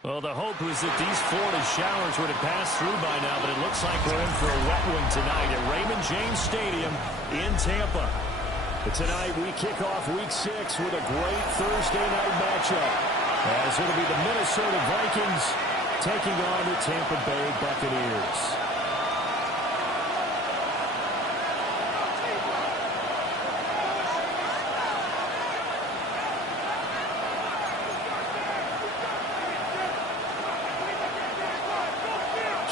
Well, the hope was that these Florida showers would have passed through by now, but it looks like we're in for a wet one tonight at Raymond James Stadium in Tampa. But tonight we kick off Week 6 with a great Thursday night matchup, as it'll be the Minnesota Vikings taking on the Tampa Bay Buccaneers.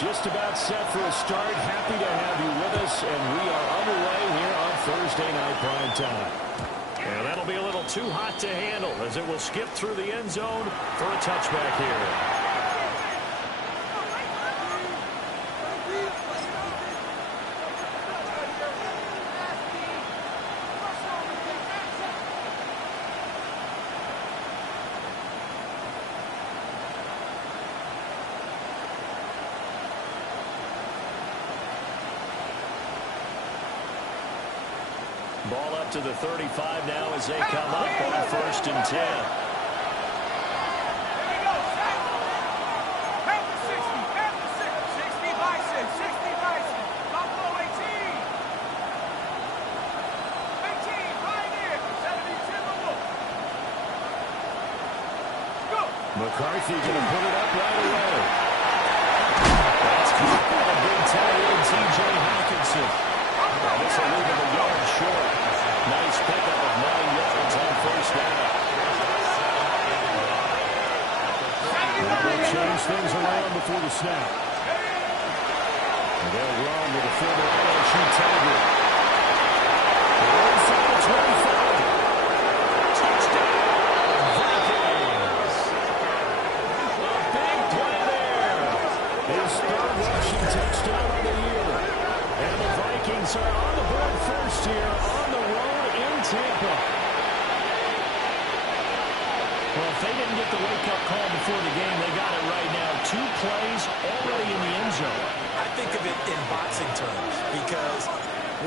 Just about set for a start. Happy to have you with us, and we are underway here on Thursday night prime time. And that'll be a little too hot to handle as it will skip through the end zone for a touchback here. Ball up to the 35 now as they come up on 1st and 10. Here we go. Half the 60. 60 Bison. 60 Bison. Buffalo 18. 18. Pioneer. 70 Timberwolves. Go. McCarthy going to put it up right away. That's caught by a big tight end, T.J. Hawkinson. This will leave him a yard short. Nice pickup of 9 yards on 1st down. They'll change things around before the snap. And they'll run with a former LSU Tiger. Inside the 25. Touchdown, Vikings. A big play there. His 3rd rushing touchdown of the year. And the Vikings are on the board first here on the road in Tampa. Well, if they didn't get the wake-up call before the game, they got it right now. 2 plays already in the end zone. I think of it in boxing terms because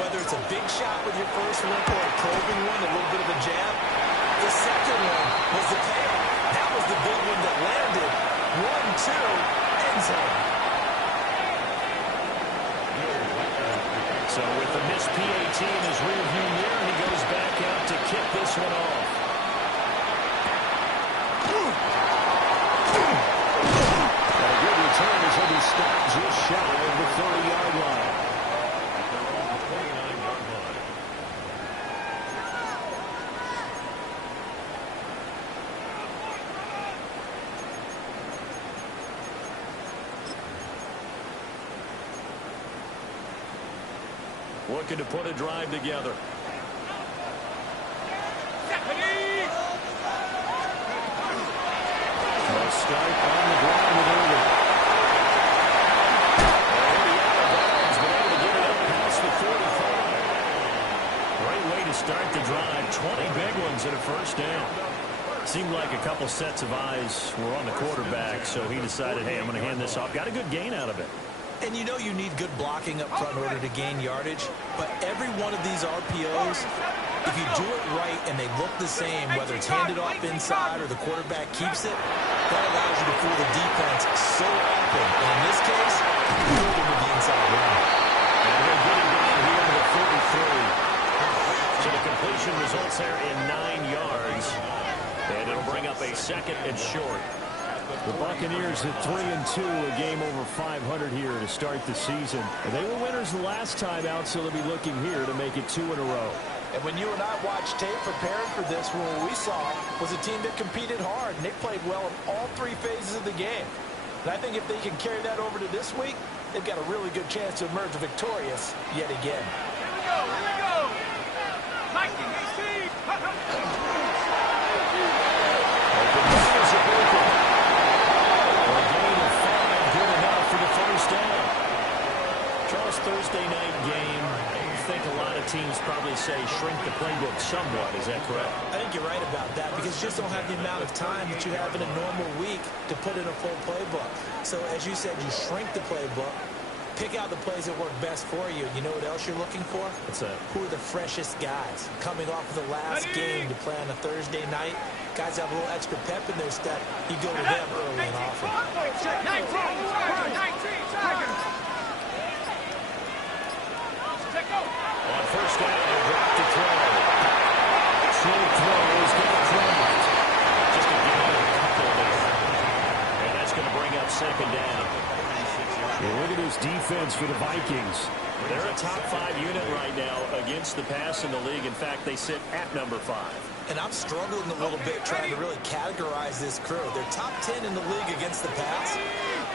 whether it's a big shot with your first one or a probing one, a little bit of a jab, the second one was the payoff. That was the big one that landed. 1-2, end zone. So with the missed PAT in his rearview mirror, he goes back out to kick this one off. And a good return as he'll be stopped just shy of the 30-yard line. Looking to put a drive together. They'll start on the ground with Irving. Already out of bounds, but able to get it up past the 45. Great way to start the drive. 20 big ones at a 1st down. Seemed like a couple sets of eyes were on the quarterback, so he decided, hey, I'm going to hand this off. Got a good gain out of it. And you know you need good blocking up front in order to gain yardage, but every one of these RPOs, if you do it right and they look the same, whether it's handed off inside or the quarterback keeps it, that allows you to fool the defense so often. And in this case, fool them with the inside run. And they're getting down here to the 43. So the completion results there in 9 yards. And it'll bring up a 2nd and short. The Buccaneers at 3-2, a game over 500 here to start the season. And they were winners the last time out, so they'll be looking here to make it 2 in a row. And when you and I watched tape preparing for this, what we saw was a team that competed hard, and they played well in all 3 phases of the game. And I think if they can carry that over to this week, they've got a really good chance to emerge victorious yet again. Here we go. Here we go. Viking 18. Charles, Thursday night game, I think a lot of teams probably say shrink the playbook somewhat. Is that correct? I think you're right about that because you just don't have the amount of time that you have in a normal week to put in a full playbook. So as you said, you shrink the playbook, pick out the plays that work best for you. You know what else you're looking for? What's that? Who are the freshest guys? Coming off of the last game to play on a Thursday night, guys have a little extra pep in their step. You go to them early and often. 19, Tigers. On first down, they drop to throw. Slow throw is going to throw. Just a gain of a couple there. And that's going to bring up second down. Well, look at this defense for the Vikings. They're a top 5 unit right now against the pass in the league. In fact, they sit at number 5. And I'm struggling a little bit trying to really categorize this crew. They're top 10 in the league against the pass,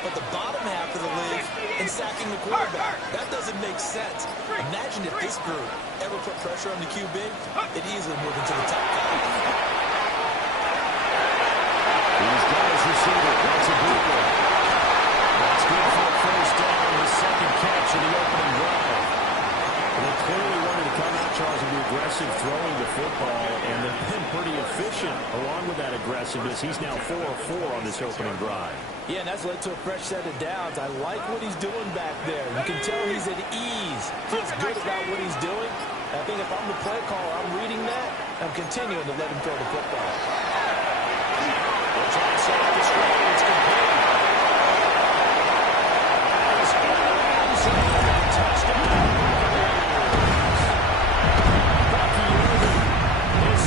but the bottom half of the league in sacking the quarterback. That doesn't make sense. Imagine if this group ever put pressure on the QB, it'd easily move into the top 5. These guys receive it. That's a good one. That's good for a first down. The second catch of the opening drive. They clearly wanted to come out, Charles, and be aggressive throwing the football, and they've been pretty efficient along with that aggressiveness. He's now 4 of 4 on this opening drive. Yeah, and that's led to a fresh set of downs. I like what he's doing back there. You can tell he's at ease. Feels good about what he's doing. I think if I'm the play caller, I'm reading that. I'm continuing to let him throw the football. They're trying to set up the screen. It's complete. Touchdown.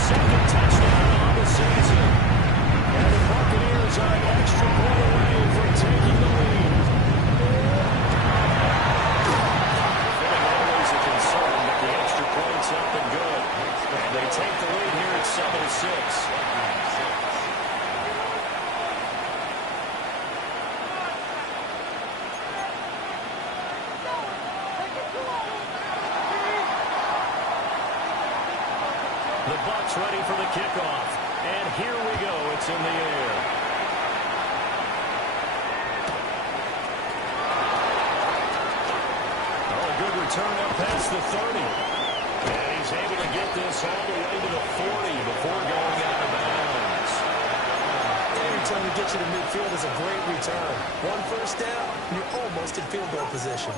Second touchdown on the season. And the Buccaneers are an extra point away from taking the lead. Feeling always a concern, but the extra point's up and good. And they take the lead here at 7-6. Ready for the kickoff. And here we go. It's in the air. Oh, a good return up past the 30. And he's able to get this all the way to the 40 before going out of bounds. Every time you get you to midfield is a great return. One first down, and you're almost in field goal position.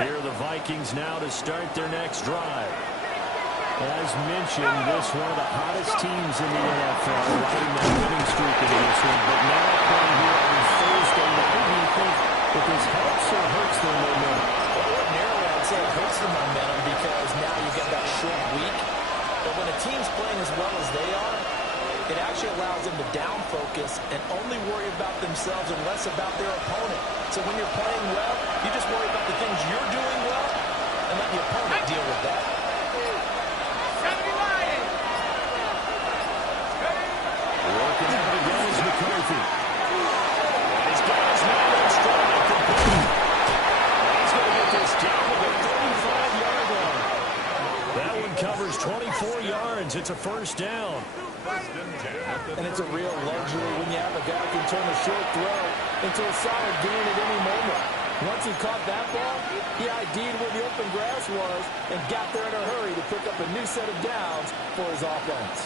Here are the Vikings now to start their next drive. As mentioned, this one of the hottest teams in the NFL, riding that winning streak into this one, but now playing here on Thursday night. Do you think that this helps or hurts their momentum? Well, ordinarily, I'd say it hurts the momentum because now you get that short week. But when a team's playing as well as they are, it actually allows them to down focus and only worry about themselves and less about their opponent. So when you're playing well, you just worry about the things you're doing well and let the opponent deal with that. Working out again is McCarthy. He's got his man on strike. He's going to get this down to the 35-yard line. That one covers 24 yards. It's a first down. And it's a real luxury when you have a guy who can turn a short throw into a solid gain at any moment. Once he caught that ball, he ID'd where the open grass was and got there in a hurry to pick up a new set of downs for his offense.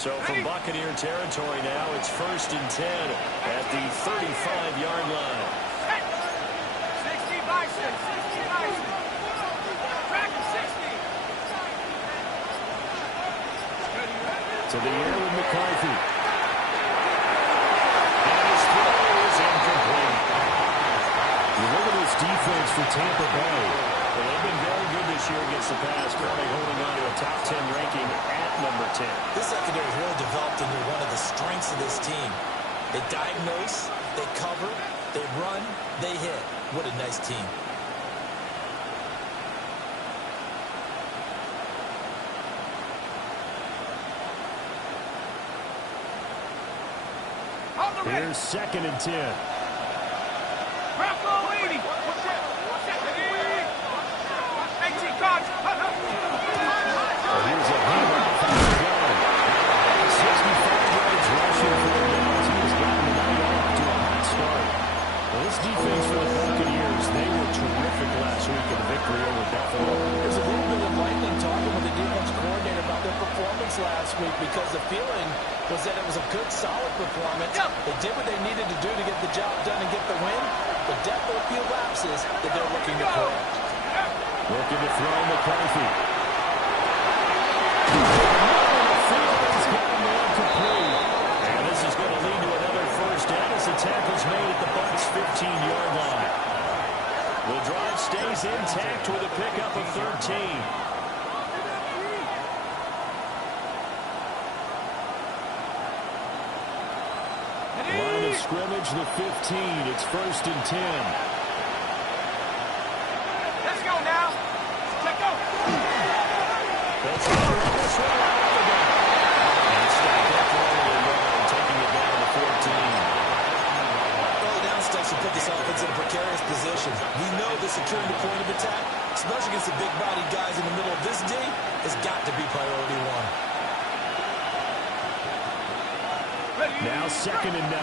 So from Buccaneer territory now, it's 1st and 10 at the 35-yard line. 60 Bison, 60 Bison. Track him, 60. To the air with McCarthy. And his throw is incomplete. You look at this defense for Tampa Bay. Well, they've been very good this year against the pass, currently holding on to a top 10 ranking at number 10. This secondary has really developed into one of the strengths of this team. They diagnose, they cover, they run, they hit. What a nice team. Here's 2nd and 10. Bronco 80. 18 cards. Here's a hammer off the gun. 65 yards rushing for the Browns. He has gotten the night off to a hot start. Well, this defense for the Buccaneers, they were terrific last week in the victory over Buffalo. There's a little bit of lightning talking with the defense coordinator about their performance last week because the feeling was that it was a good, solid performance. They did what they needed to do to get the job done and get the win, but definitely a few lapses that they're looking to correct. Looking to throw McCarthy. And this is going to lead to another first down as the tackle's made at the Bucs' 15-yard line. The drive stays intact with a pickup of 13. Line of scrimmage, the 15. It's 1st and 10. Let's go now. Let's go. That's this one out again. And it's stopped after all the line, taking it down to 14. Early down steps will put this offense in a precarious position. We know that securing the point of attack, especially against the big-bodied guys in the middle of this D, has got to be priority one. Now 2nd and 9.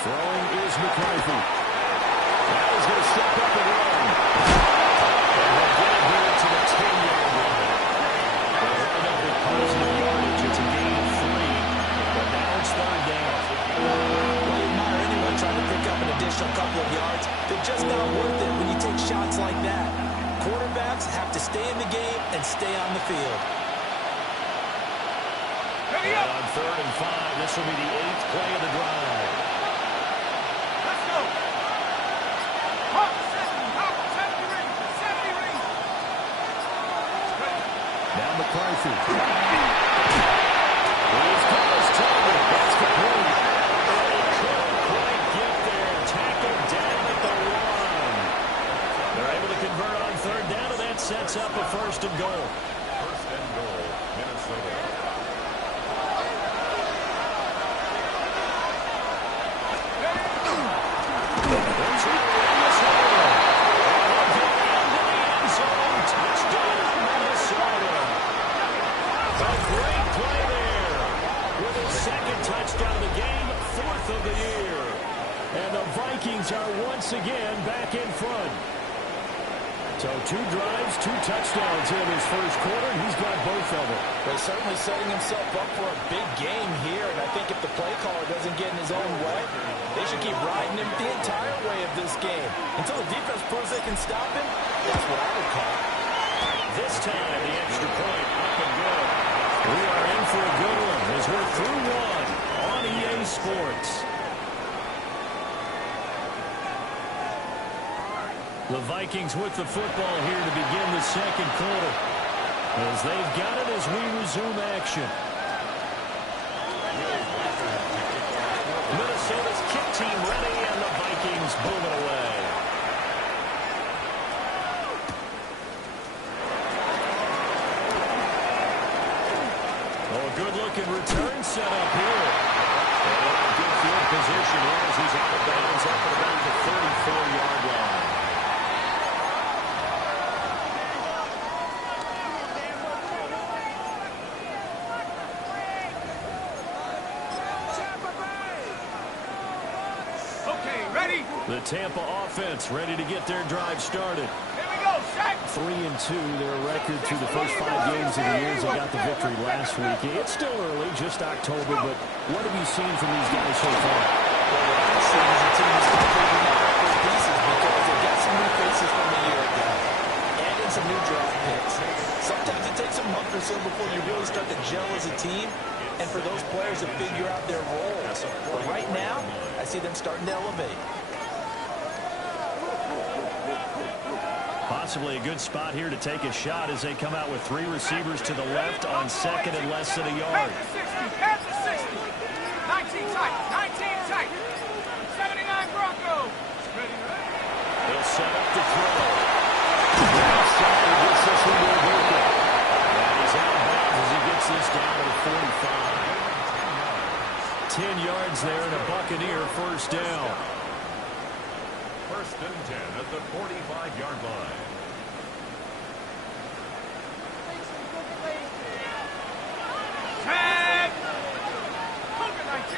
Throwing is McCarthy. Now he's going to step up and run. And they'll get it here to the 10-yard line. They'll wind up with positive yardage. It's a gain of 3. But now it's 3rd down. Well, you admire anyone trying to pick up an additional couple of yards. They're just not worth it when you take shots like that. Quarterbacks have to stay in the game and stay on the field. And on 3rd and 5, this will be the 8th play of the drive. Let's go. Hop, 70 rings. 70 rings. Now McCarthy. He's got his target. That's complete. They couldn't quite get there. Tackled down at the 1. They're able to convert on 3rd down, and that sets up a 1st and goal. 1st and goal, Minnesota. Touchdown of the game, 4th of the year. And the Vikings are once again back in front. So 2 drives, 2 touchdowns in his first quarter, and he's got both of them. He's certainly setting himself up for a big game here, and I think if the play caller doesn't get in his own way, they should keep riding him the entire way of this game. Until the defense proves they can stop him, that's what I would call it. This time, the extra point up and good. We are in for a good one as we're through 1 on EA Sports. The Vikings with the football here to begin the 2nd quarter. As they've got it as we resume action. Minnesota's kick team ready, and the Vikings booming away. Oh, a good-looking return set up here. And good field position here as he's out of bounds up at about the 34-yard line. The Tampa offense ready to get their drive started. Here we go, Shaq. 3-2, their record through the first 5 games of the year as they got the victory last week. It's still early, just October, but what have you seen from these guys so far? Well, what I've seen is the team is completely not up their pieces because they've got some new faces from a year ago and in some new draft picks. Sometimes it takes a month or so before you really start to gel as a team and for those players to figure out their roles. But right now, I see them starting to elevate. Possibly a good spot here to take a shot as they come out with 3 receivers to the left on 2nd and less than a yard. At the 60. 19 tight. 19 tight. 79 Broncos. Ready. They'll set up the throw. Outside gets this one to Ibuka. And he's out of bounds as First and 10 at the 45-yard line. Tag! Cougar 19!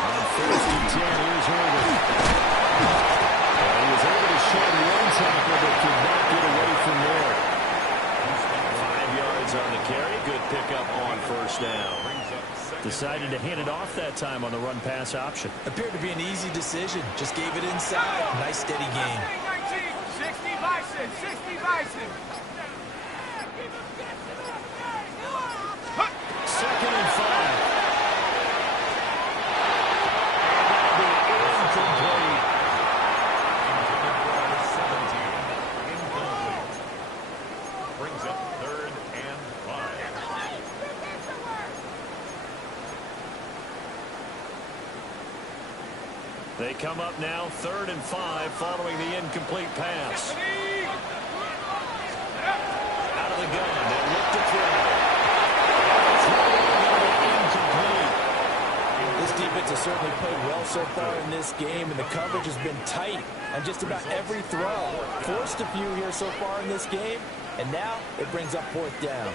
On first and 10, here's Irvin. He was able to shed one tackle, but could not get away from there. 5 yards on the carry. Good pickup on first down. Decided to hand it off that time on the run-pass option. Appeared to be an easy decision. Just gave it inside. Nice, steady game. 60 Bison! 60 Bison! Second and 5. Incomplete. Intended for 17. Incomplete. Brings up 3rd and 5. They come up now 3rd and 5 following the incomplete pass. Out of the gun. They look to throw. Incomplete. This defense has certainly played well so far in this game, and the coverage has been tight on just about every throw. Forced a few here so far in this game, and now it brings up 4th down.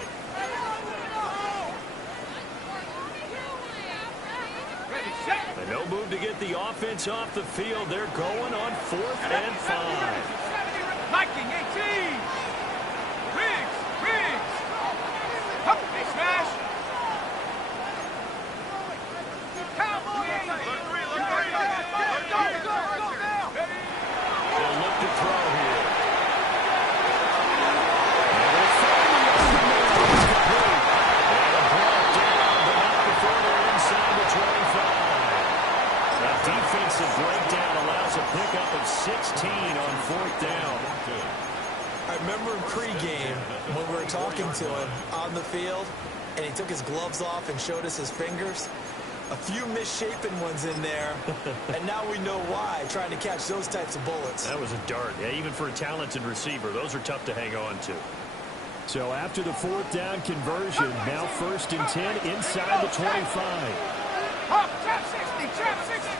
And no move to get the offense off the field. They're going on 4th and 5. Viking 18! Riggs! Riggs! Up, they smash! They'll look to throw here. And they'll brought down, but not before they're inside the 25. That defensive breakdown allows a pickup of 16 on 4th down. I remember in pregame when we were talking to him on the field, and he took his gloves off and showed us his fingers. A few misshapen ones in there, and now we know why, trying to catch those types of bullets. That was a dart. Yeah, even for a talented receiver, those are tough to hang on to. So after the 4th down conversion, now 1st and 10 inside the 25. Trap 60! Trap 60!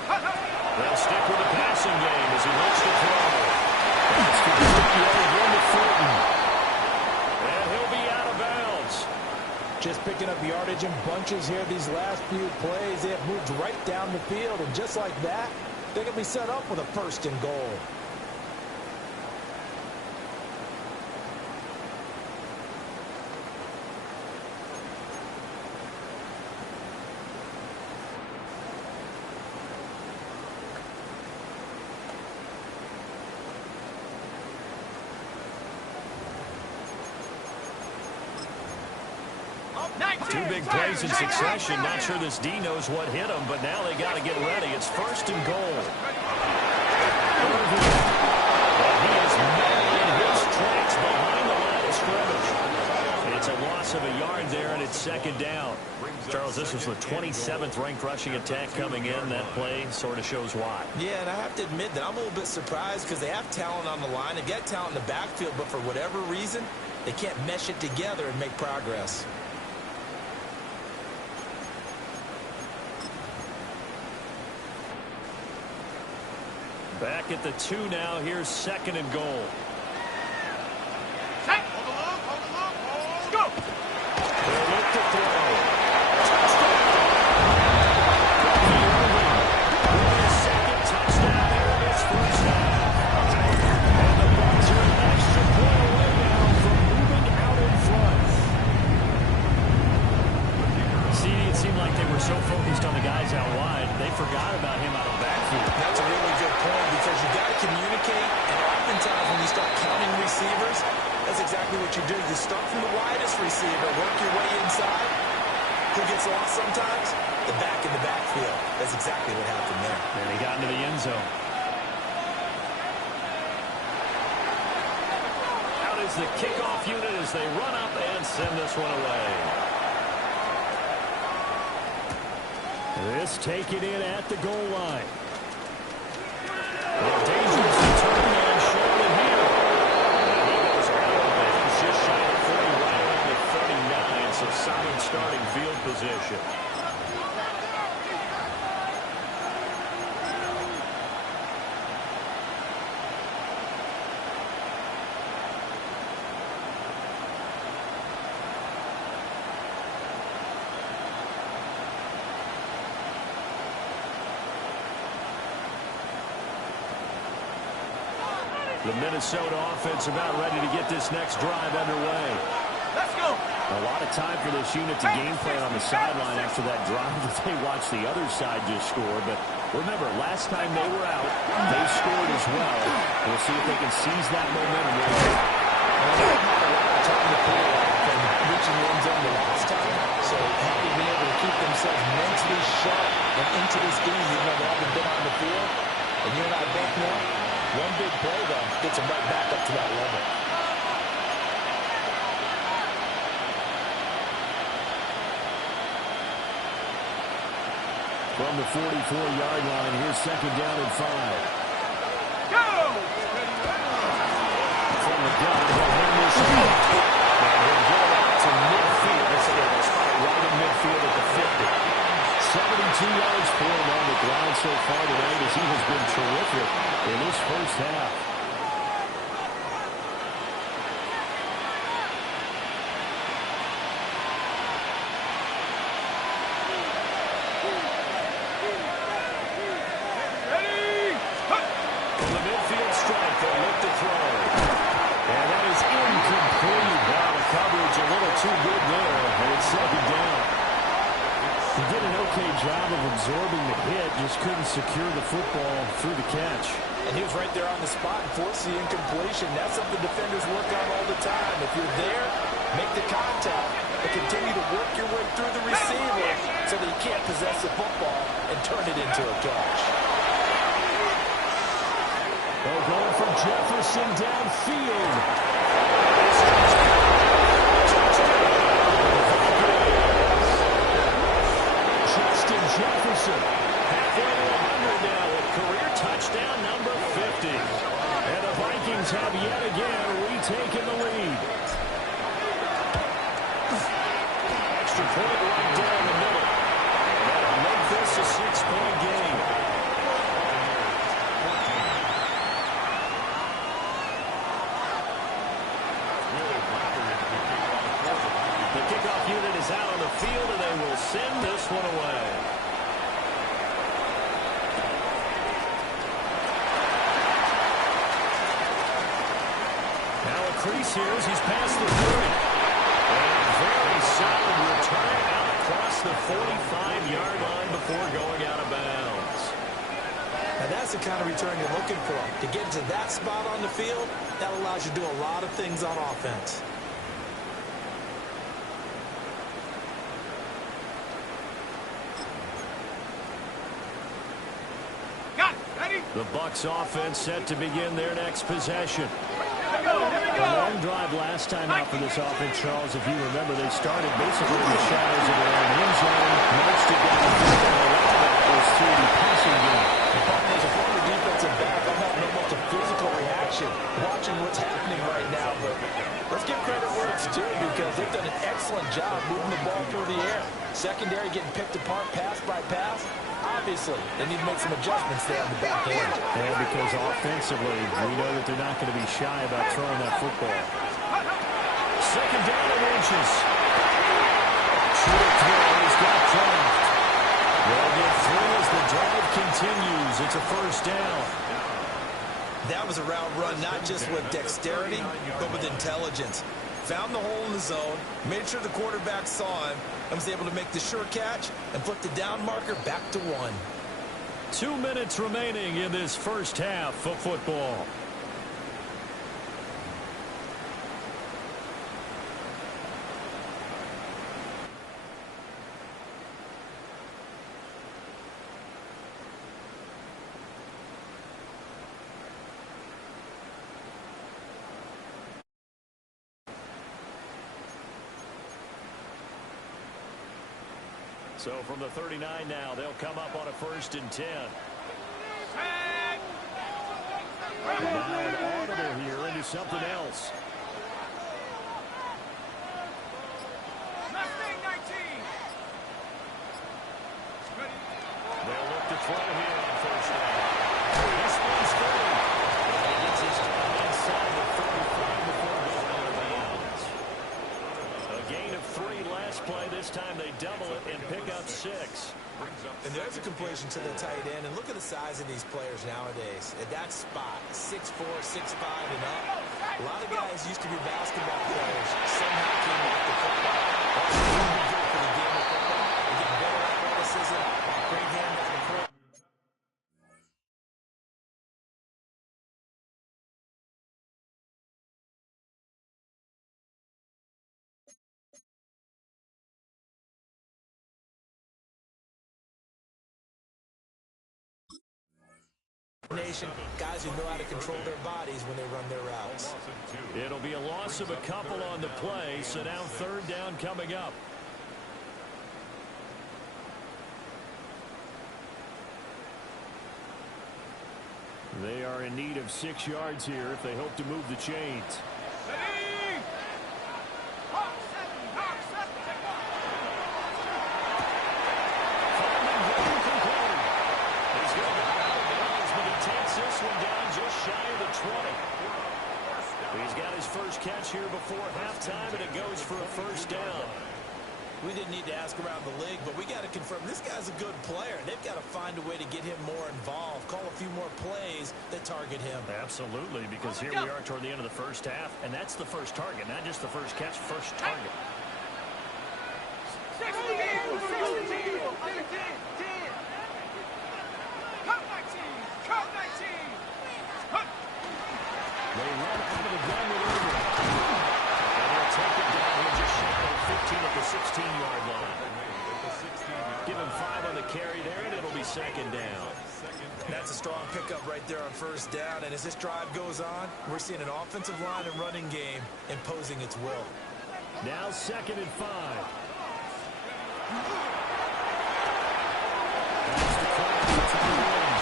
They'll stick with the passing game as he looks to throw. That's to the Fulton. And he'll be out of bounds. Just picking up yardage in bunches here these last few plays. They have moved right down the field, and just like that, they can be set up with a 1st and goal. Two big plays in succession. Not sure this D knows what hit him, but now they got to get ready. It's 1st and goal. And he is met in his tracks behind the line of scrimmage. It's a loss of a yard there, and it's 2nd down. Charles, this was the 27th ranked rushing attack coming in. That play sort of shows why. Yeah, and I have to admit that I'm a little bit surprised because they have talent on the line. They've got talent in the backfield, but for whatever reason, they can't mesh it together and make progress. Back at the 2 now. Here's 2nd and goal. Set! Hold the loop! Hold the loop! Let's go! They'll look to throw. His 2nd touchdown here in his 1st half. And the Bucs are an extra point away now from moving out in front. See, it seemed like they were so focused on the guys out wide, they forgot about him out of backfield. That's a really good point because you got to communicate, and oftentimes when you start counting receivers, that's exactly what you do. You start from the widest receiver, work your way inside. Who gets lost sometimes? The back in the backfield. That's exactly what happened there. And he got into the end zone. Out is the kickoff unit as they run up and send this one away. This taken in at the goal line. Well, dangerous return and short in here. And he goes right open. He's just shy of 40, right around the 39, so solid starting field position. The Minnesota offense about ready to get this next drive underway. Let's go. A lot of time for this unit to game plan on the sideline after that drive that they watched the other side just score. But remember, last time they were out, they scored as well. We'll see if they can seize that momentum. They've had a lot of time to pull off from reaching the end zone the last time. So having been able to keep themselves mentally sharp and into this game, even though they haven't been on the field. And you and I both know, one big play, though, gets them right back up to that level. From the 44-yard line, here's second down and 5. Go! From the gun, he'll hand this off. And he'll get it out to midfield. Let's say they'll spot it right in midfield at the 50. 72 yards for him on the ground so far today as he has been terrific in this first half. Job of absorbing the hit, just couldn't secure the football through the catch. And he was right there on the spot and forced the incompletion. That's something defenders work on all the time. If you're there, make the contact, but continue to work your way through the receiver so that you can't possess the football and turn it into a catch. Oh, going from Jefferson downfield. Jefferson, halfway to 100 now with career touchdown number 50. And the Vikings have yet again retaken the lead. Extra point right down the middle. And that'll make this a 6-point game. The kickoff unit is out on the field, and they will send this one away. Crease here as he's past the 30. And very solid return out across the 45-yard line before going out of bounds. And that's the kind of return you're looking for. To get to that spot on the field, that allows you to do a lot of things on offense. Got it. Ready? The Bucs offense set to begin their next possession. A long drive last time out for this offense, Charles. If you remember, they started basically in the shadows of their own end zone, marched it down the field, and a lot of that was through the passing game. As a former defensive back, I'm having almost a physical reaction watching what's happening right now. But let's give credit where it's due because they've done an excellent job moving the ball through the air. Secondary getting picked apart pass by pass. Obviously, they need to make some adjustments there on the back end. And because offensively, we know that they're not going to be shy about throwing that football. Second down and inches. Short throw has got dropped. They'll get 3 as the drive continues. It's a first down. That was a route run not just with dexterity, but with intelligence. Found the hole in the zone, made sure the quarterback saw him, and was able to make the sure catch and flip the down marker back to 1. 2 minutes remaining in this first half of football. So from the 39 now, they'll come up on a 1st and 10. And now an audible here into something else. They'll look to throw here on 1st down. This one's through. He gets his time inside the 35 before going out of bounds. A gain of 3 last play. This time they double it and pick up 6. Brings up And there's a completion to the tight end. And look at the size of these players nowadays. At that spot, 6'4", 6'5", and up. A lot of guys used to be basketball players. Somehow came back to football. That's really good for the game of football. They get better athleticism, great hand down the court. Nation, guys who know how to control their bodies when they run their routes. It'll be a loss of a couple on the play, so now third down coming up. They are in need of 6 yards here if they hope to move the chains. He's got his first catch here before halftime, and it goes for a first down. We didn't need to ask around the league, but we got to confirm this guy's a good player. They've got to find a way to get him more involved, call a few more plays that target him. Absolutely, because here we are toward the end of the first half, and that's the first target, not just the first catch, first target. 16, 16, 10. Cut 19, cut 19. They run out of the gun with Irvin. And they'll take it down here just shy of 15 at the 16-yard line. Give him 5 on the carry there, and it'll be second down. That's a strong pickup right there on first down. And as this drive goes on, we're seeing an offensive line and running game imposing its will. Now second and 5. That's the clock for the time in.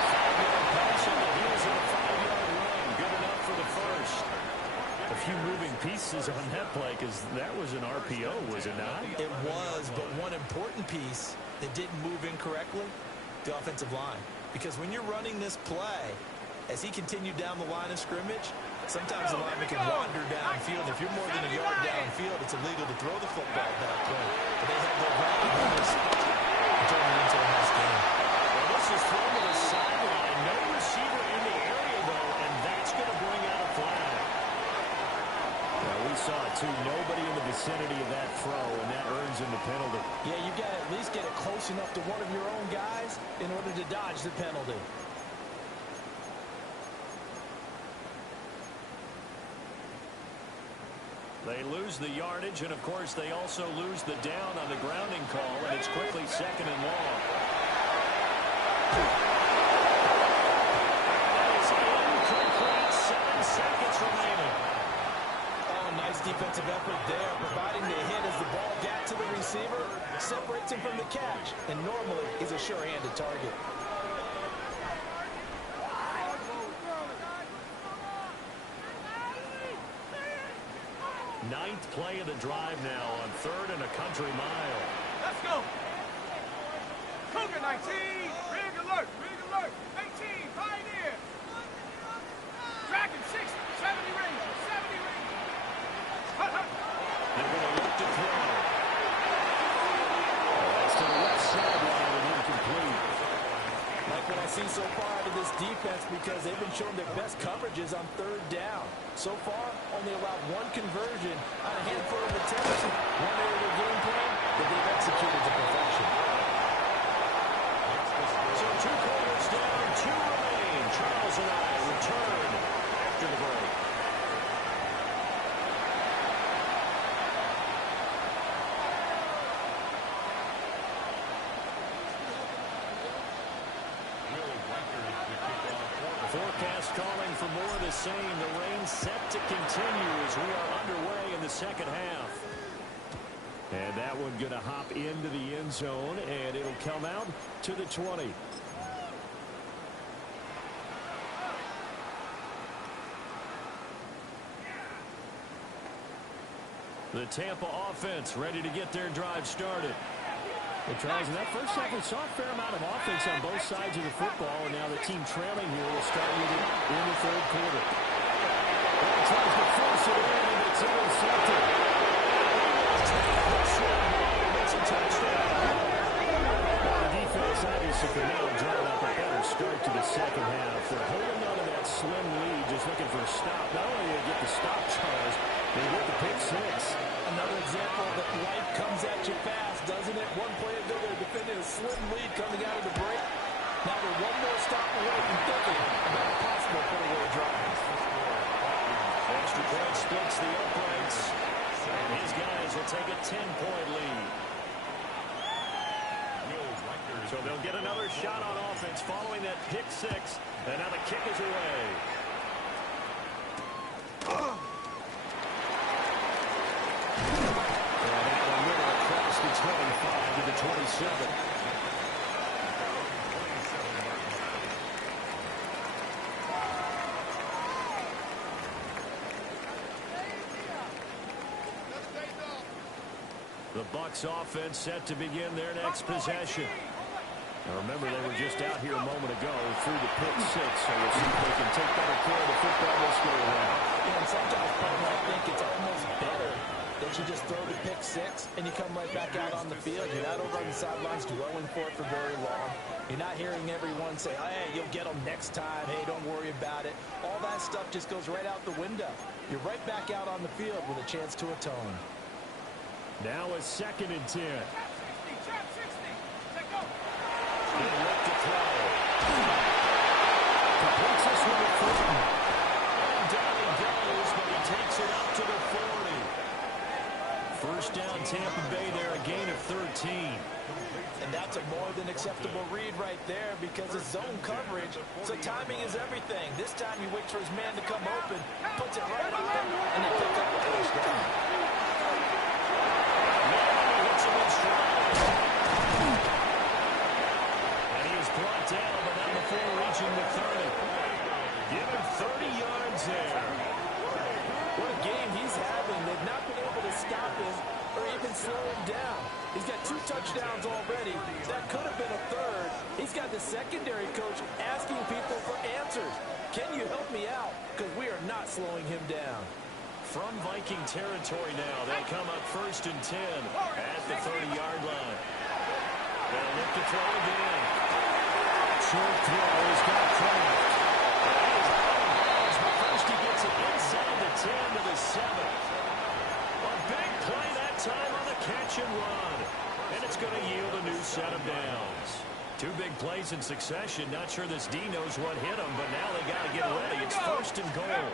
5-yard pass on the heels of a 5-yard run. Good enough for the first. A few moving pieces on that play because that was an RPO, was it not? It was, but one important piece that didn't move incorrectly, the offensive line. Because when you're running this play, as he continued down the line of scrimmage, sometimes the lineman can wander downfield. If you're more than a yard downfield, it's illegal to throw the football at that point. But they had their ground runners and turned it into a nice game. Well, this is thrown to the sideline. No receiver in the area, though, and that's going to bring out a flag. Well, we saw it, too. Nobody in the vicinity of that throw, and that earns him the penalty. Yeah, you got to at least get it close enough to one of your own guys in order to dodge the penalty. They lose the yardage, and, of course, they also lose the down on the grounding call, and it's quickly second and long. That is incomplete. 7 seconds remaining. Oh, nice defensive effort there, providing the hit as the ball got to the receiver, separates him from the catch, and normally is a sure-handed target. Ninth play of the drive now on third and a country mile. Let's go. Cougar 19. Rig alert. Rig alert. 18. Pioneer. Dragon 60. 70 Ranger. 70 Ranger. Hut, hut. They're going to look to throw. That's to the left sideline and incomplete. Like what I see so far out of this defense, because they've been showing their best coverages on third down. So far, only allowed one conversion on a handful of attempts. One area of their game plan that they've executed to perfection. So 2 quarters down, 2 remain. Charles and I return after the break. Forecast calling for more of the same. The rain set to continue as we are underway in the second half. And that one going to hop into the end zone, and it'll come out to the 20. The Tampa offense ready to get their drive started. And Charles, in that first half, we saw a fair amount of offense on both sides of the football, and now the team trailing here will start with it in the third quarter. Well, tries to force it in, and it's intercepted. It's a touchdown. Bucks are now drawing up a better start to the second half. They're holding on to that slim lead, just looking for a stop. Not only do they get the stop, Charles, they get the pick six. Another example that life comes at you fast, doesn't it? One play ago, they're defending a slim lead coming out of the break. Now they're one more stop away from thinking about a possible put-away drive. Extra point splits the uprights, and these guys will take a 10-point lead. So they'll get another shot on offense following that pick six, and now the kick is away. And that one went across the 25 to the 27. The Bucs offense set to begin their next possession. Now remember, they were just out here a moment ago through the pick six, so we'll see if they can take better care of the football this go around. Yeah, and sometimes, I think it's almost better that you just throw the pick six and you come right back out on the field. You're not over on the sidelines dwelling for it for very long. You're not hearing everyone say, hey, you'll get them next time. Hey, don't worry about it. All that stuff just goes right out the window. You're right back out on the field with a chance to atone. Now a 2nd and 10. Trap 60. Take go. He'll look to throw. Completes this one at Fulton. And down he goes, but he takes it up to the 40. First down, Tampa Bay there, a gain of 13. And that's a more than acceptable read right there because it's zone coverage, so timing is everything. This time he waits for his man to come open, puts it right on him, and they pick up the first down. And he is brought down, but not before reaching the 30. Give him 30 yards there. What a game he's having. They've not been able to stop him or even slow him down. He's got 2 touchdowns already. That could have been a third. He's got the secondary coach asking people for answers. Can you help me out? Because we are not slowing him down. From Viking territory now, they'll come up 1st and 10 at the 30-yard line. They'll look to throw again. Short throw has got Kraft. And he is out of bounds, but first he gets it inside the 10 to the 7. A big play that time on the catch and run. And it's going to yield a new set of downs. 2 big plays in succession. Not sure this D knows what hit him, but now they got to get ready. It's 1st and goal.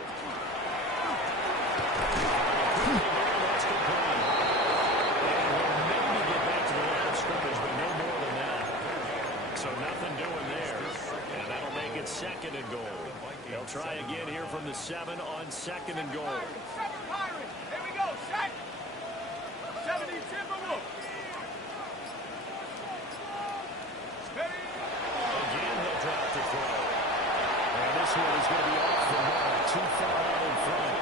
That's complete. And we'll maybe get back to the line of scrimmage, but no more than that. So nothing doing there. And that'll make it 2nd and goal. They'll try again here from the 7 on 2nd and goal. 7 Pirates. Here we go. Set. 70 Timberwolves. Steady. Again, they'll drop the throw. And this one is going to be off the mark. Too far out in front.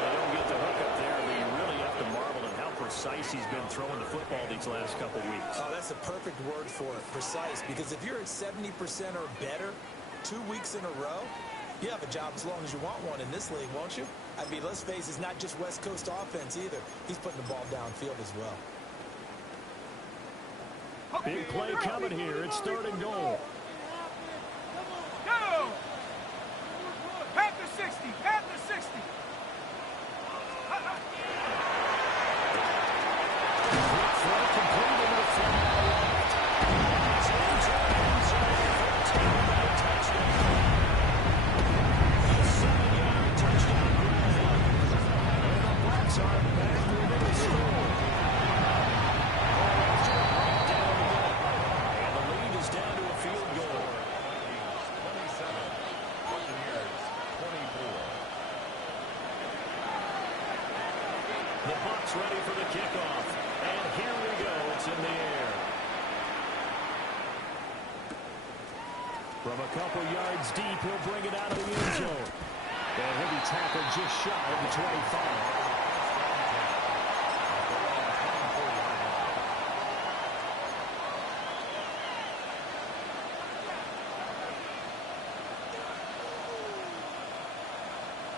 They don't get the hook up there, but you really have to marvel at how precise he's been throwing the football these last couple weeks. Oh, that's a perfect word for it, precise, because if you're at 70% or better 2 weeks in a row, you have a job as long as you want one in this league, won't you? I mean, let's face it, it's not just West Coast offense either. He's putting the ball downfield as well. Big play coming here. It's 3rd and goal. Go. Panther 60. Panther 60. Throw complete into the front left. It's into the end zone for a touchdown. A 7-yard touchdown run. And the Bucs are back within a score. After a breakdown again. And the lead is down to a field goal. 27, Buccaneers 24. The Bucs ready for the kickoff. And here we go. It's in the air. From a couple yards deep, he'll bring it out of the end zone. And he'll be tackled just shy of the 25.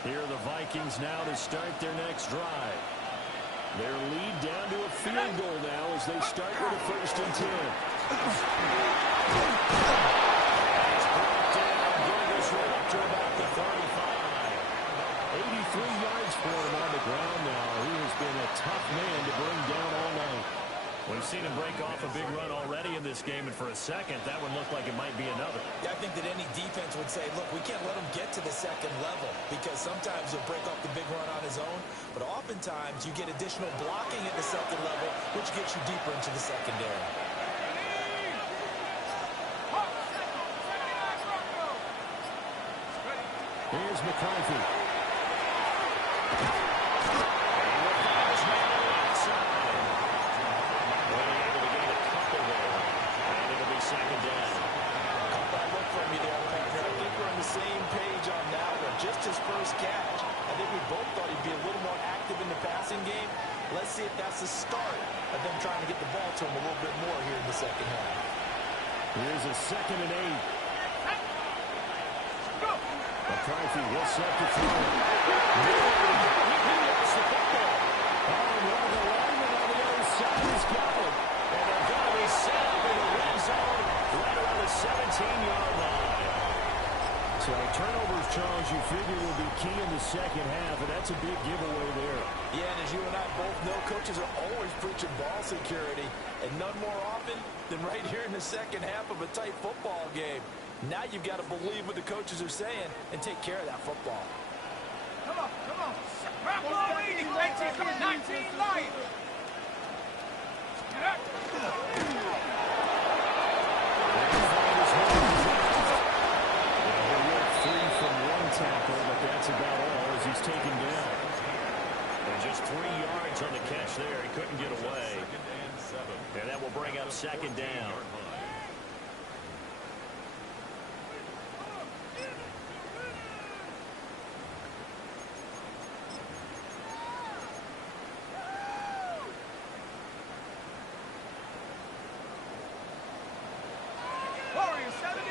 Here are the Vikings now to start their next drive. Their lead down to a field goal now as they start with a 1st and 10. but for a second, that one looked like it might be another. Yeah, I think that any defense would say, look, we can't let him get to the second level because sometimes he'll break off the big run on his own, but oftentimes you get additional blocking at the second level, which gets you deeper into the secondary. Here's McCarthy. Second down. I look from you there, Wagner. I think we're on the same page on that one. Just his first catch. I think we both thought he'd be a little more active in the passing game. Let's see if that's the start of them trying to get the ball to him a little bit more here in the second half. Here's a 2nd and 8. McCarthy will set the throw. He gets the football. And one of the linemen on the other side is got it. And they're going to be set up in the red zone right around the 17-yard line. So turnovers, Charles, you figure will be key in the second half, and that's a big giveaway there. Yeah, and as you and I both know, coaches are always preaching ball security, and none more often than right here in the second half of a tight football game. Now you've got to believe what the coaches are saying and take care of that football. Come on, come on. Wrap on, 18, 19, Lions. Get up. Free from one tackle, but that's about all as he's taken down. And just 3 yards on the catch there. He couldn't get away. And that will bring up 2nd down. Warriors 70.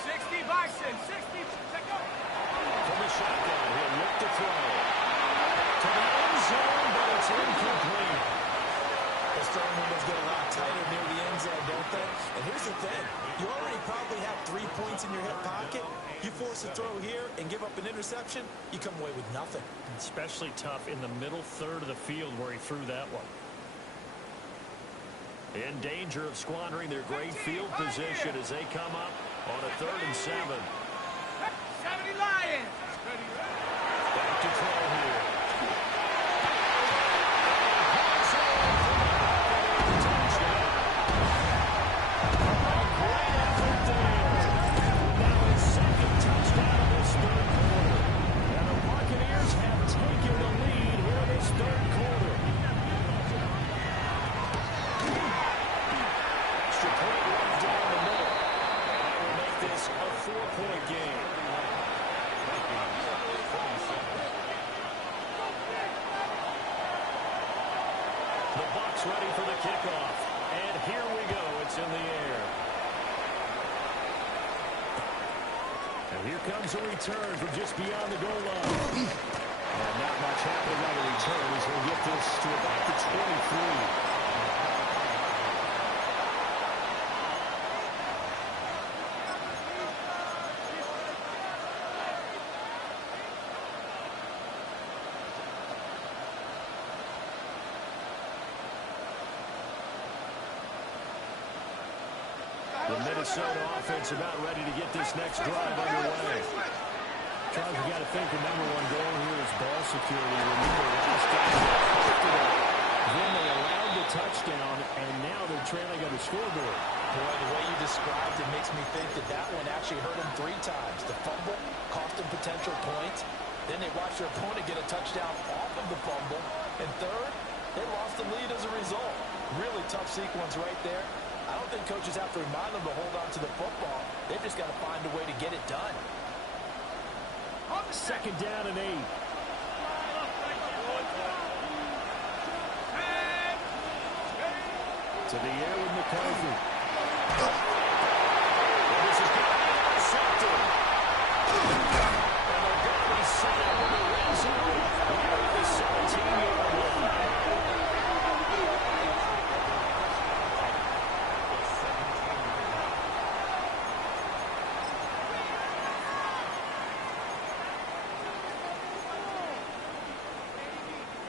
60 Bison. 60. Check go. From the shotgun, he'll look to throw. To the end zone, but it's incomplete. Those throwing windows get a lot tighter near the end zone, don't they? And here's the thing. You already probably have 3 points in your hip pocket. You force a throw here and give up an interception, you come away with nothing. Especially tough in the middle third of the field where he threw that one. In danger of squandering their great field position as they come up on a 3rd and 7. 70 Lions. Back to throw here. Great effort there. Now his 2nd touchdown of this 3rd quarter. And the Buccaneers have taken the lead here in this 3rd quarter. Extra point right down the middle. And that will make this a 4-point game. The Bucs ready for the kickoff. And here we go. It's in the air. And here comes a return from just beyond the goal line. And not much happening on the return as he'll get this to about the 23. The Minnesota offense about ready to get this next drive underway. Charles, you got to think the number one goal here is ball security. Remember, last time then they allowed the touchdown, and now they're trailing on the scoreboard. Boy, the way you described it makes me think that that one actually hurt them 3 times. The fumble cost them potential points. Then they watched their opponent get a touchdown off of the fumble. And third, they lost the lead as a result. Really tough sequence right there. I don't think coaches have to remind them to hold on to the football. They've just got to find a way to get it done. 2nd down and 8. To the air with McCarthy. This is going to be intercepted. And they're going to be set up in the red zone here at the 17-yard line.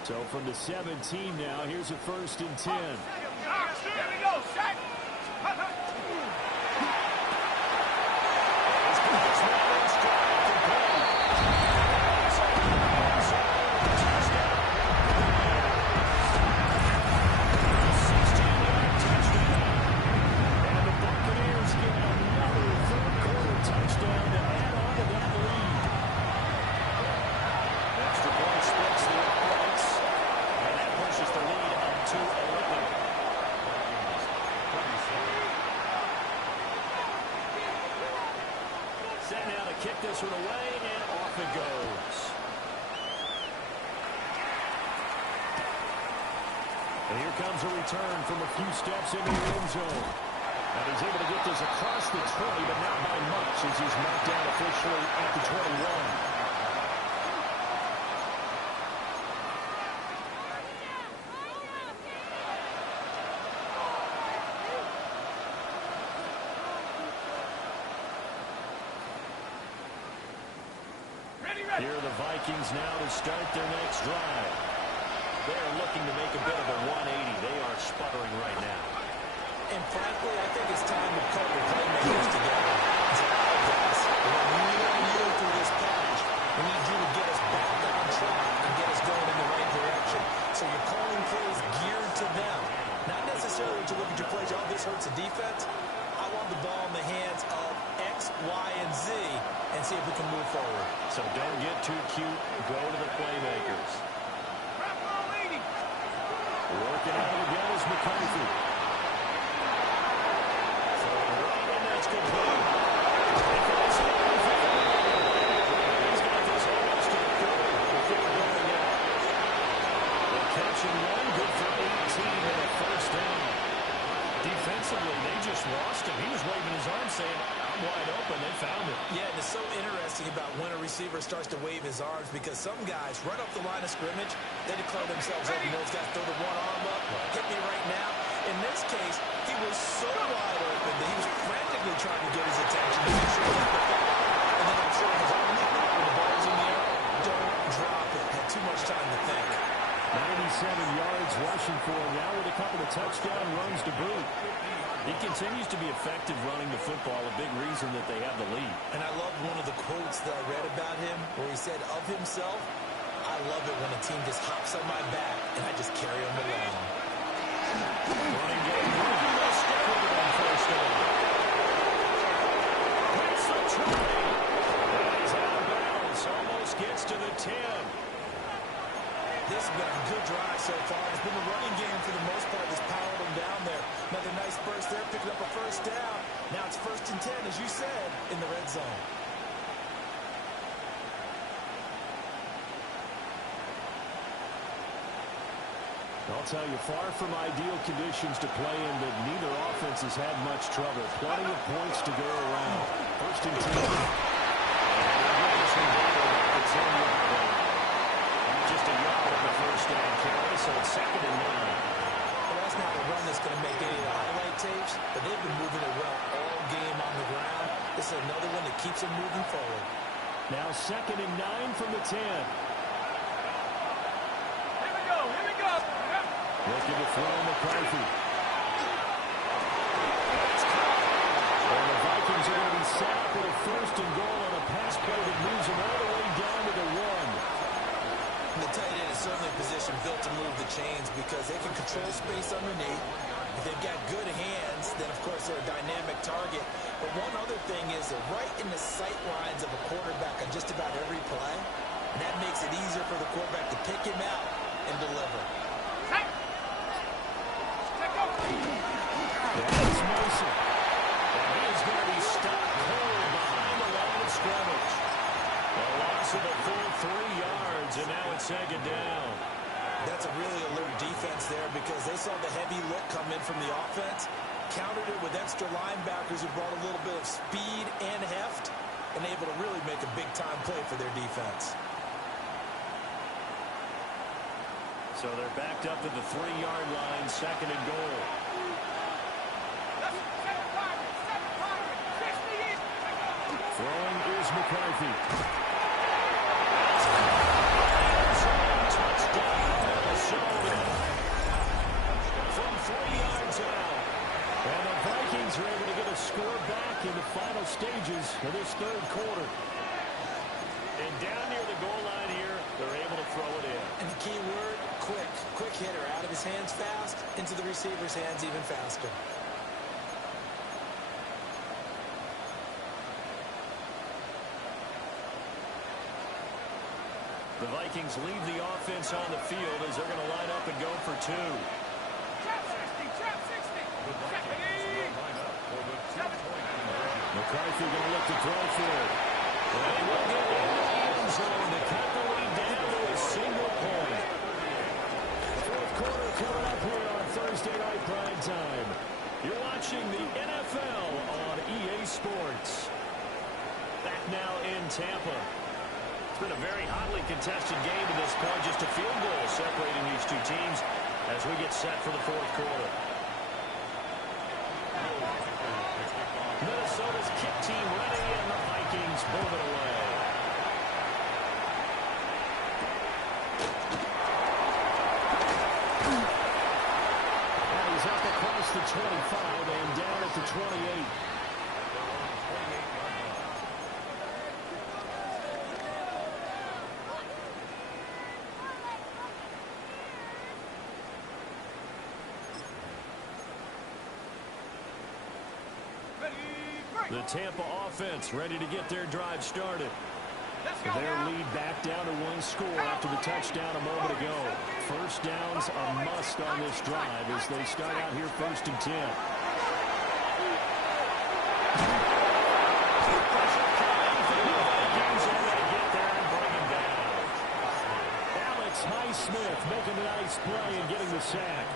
So from the 17 now, here's a 1st and 10. Here we go, set. kick this one away, and off it goes. And here comes a return from a few steps into the end zone. And he's able to get this across the 20, but not by much as he's knocked down officially at the 21. Here are the Vikings now to start their next drive. They're looking to make a bit of a 180. They are sputtering right now. And frankly, I think it's time to put the playmakers together. Guys, when we are moving through this patch, we need you to get us back on track and get us going in the right direction. So you're calling plays geared to them. Not necessarily to look at your plays, oh, this hurts the defense. I want the ball in the hands of X, Y, and Z and see if we can move forward. So don't get too cute. Go to the playmakers. Working out of the gun is McCarthy. Throwing right, and that's complete. He's got this almost to the 30 before going out. They're catching one, good for 18 and a first down. Defensively, they just lost him. He was waving his arm saying, I'm wide open. They found him. Yeah, and it's so interesting about when a receiver starts to wave his arms because some guys right up the line of scrimmage, they declare themselves open. Those guys throw the one arm up, hit me right now. In this case, he was so wide open that he was frantically trying to get his attention. And then I'm sure his arm when the ball's in the air, don't drop it. Had too much time to think. 97 yards rushing for him now with a couple of touchdown runs to boot. He continues to be effective running the football, a big reason that they have the lead. And I loved one of the quotes that I read about him where he said of himself, I love it when a team just hops on my back and I just carry them along. Running game. Let's stick with it on first down. Hits the 20. That is out of bounds. Almost gets to the 10. This has been a good drive so far. It's been the running game for the most part that's powered them down there. Another nice burst there, picking up a first down. Now it's 1st and 10, as you said, in the red zone. I'll tell you, far from ideal conditions to play in, but neither offense has had much trouble. Plenty of points to go around. 1st and 10. Just a yard on the first down carry, so it's 2nd and 9. Well, that's not a run that's going to make any of the highlight tapes, but they've been moving it well all game on the ground. This is another one that keeps them moving forward. Now 2nd and 9 from the 10. Here we go, here we go. Looking to throw McCarthy. And the Vikings are going to be set up with a 1st and goal on a pass play that moves them all the way down to the 1. The tight end is certainly a position built to move the chains because they can control space underneath. If they've got good hands, then, of course, they're a dynamic target. But one other thing is they're right in the sight lines of a quarterback on just about every play. And that makes it easier for the quarterback to pick him out and deliver. That's Mason. And he's going to be stopped cold behind the line of scrimmage. A loss of a full 3 yards, and now it's 2nd down. That's a really alert defense there because they saw the heavy look come in from the offense, countered it with extra linebackers who brought a little bit of speed and heft, and able to really make a big-time play for their defense. So they're backed up to the 3-yard line, 2nd and goal. Throwing is McCarthy. Touchdown, Minnesota. From 3 yards out. And the Vikings are able to get a score back in the final stages of this 3rd quarter. And down near the goal line here, they're able to throw it in. And the key word, quick. Quick hitter. Out of his hands fast, into the receiver's hands even faster. The Vikings leave the offense on the field as they're going to line up and go for 2. Trap 60. McCarthy going to look to throw for it. They will get into the end zone to cut the lead down to a single point. Fourth quarter coming up here on Thursday Night Prime Time. You're watching the NFL on EA Sports. Back now in Tampa. It's been a very hotly contested game to this point. Just a field goal separating these two teams as we get set for the fourth quarter. Minnesota's kick team ready, and the Vikings move it away. And he's up across the 25 and down at the 28. The Tampa offense ready to get their drive started. Their lead back down to one score after the touchdown a moment ago. First down's a must on this drive as they start out here 1st and 10. Pressure coming from the Vikings, and they get there and bring him down. Alex Highsmith making a nice play and getting the sack.